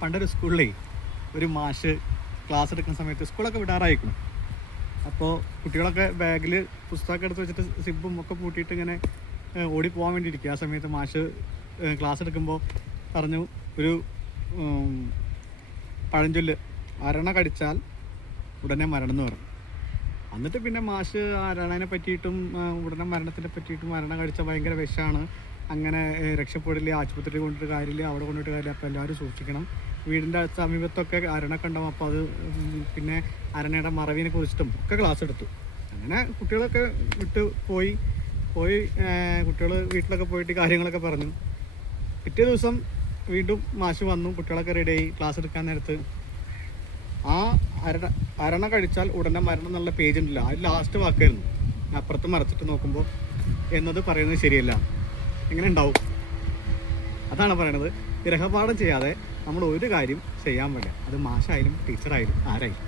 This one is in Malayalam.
പണ്ടൊരു സ്കൂളിലേ ഒരു മാഷ് ക്ലാസ് എടുക്കുന്ന സമയത്ത് സ്കൂളൊക്കെ വിടാറായിരിക്കണം. അപ്പോൾ കുട്ടികളൊക്കെ ബാഗിൽ പുസ്തകമൊക്കെ എടുത്ത് വെച്ചിട്ട് സിബും ഒക്കെ പൂട്ടിയിട്ട് ഇങ്ങനെ ഓടി പോകാൻ വേണ്ടി ഇരിക്കുക. ആ സമയത്ത് മാഷ് ക്ലാസ് എടുക്കുമ്പോൾ പറഞ്ഞു ഒരു പഴഞ്ചൊല്ല്, അരണ കടിച്ചാൽ ഉടനെ മരണം എന്ന് പറഞ്ഞു. എന്നിട്ട് പിന്നെ മാഷ് അരണനെ പറ്റിയിട്ടും ഉടനെ മരണത്തിനെ പറ്റിയിട്ടും അരണ കടിച്ചാൽ ഭയങ്കര വിഷമാണ്, അങ്ങനെ രക്ഷപ്പെടില്ല, ആശുപത്രിയിൽ കൊണ്ടിട്ട് കാര്യമില്ല, അവിടെ കൊണ്ടിട്ട് കാര്യമില്ല, അപ്പോൾ എല്ലാവരും സൂക്ഷിക്കണം. വീടിൻ്റെ സമീപത്തൊക്കെ അരണൊക്കെ ഉണ്ടാവും, അപ്പോൾ അത് പിന്നെ അരണയുടെ മറവിനെ കുറിച്ചിട്ടും ഒക്കെ ക്ലാസ് എടുത്തു. അങ്ങനെ കുട്ടികളൊക്കെ പോയി കുട്ടികൾ വീട്ടിലൊക്കെ പോയിട്ട് കാര്യങ്ങളൊക്കെ പറഞ്ഞു. പിറ്റേ ദിവസം വീണ്ടും മാഷ് വന്നു, കുട്ടികളൊക്കെ റെഡിയായി. ക്ലാസ് എടുക്കാൻ നേരത്ത് ആ അരണ കഴിച്ചാൽ ഉടനെ മരണം എന്നുള്ള പേജ് ഉണ്ടല്ലോ, അത് ലാസ്റ്റ് വാക്കായിരുന്നു. അപ്പുറത്ത് മറച്ചിട്ട് നോക്കുമ്പോൾ എന്നത് പറയുന്നത് ശരിയല്ല. എങ്ങനെ ഉണ്ടാവും? അതാണ് പറയണത്, ഗ്രഹപാഠം ചെയ്യാതെ നമ്മൾ ഒരു കാര്യം ചെയ്യാൻ പാടില്ല. അത് മാഷായാലും ടീച്ചറായാലും ആരായാലും.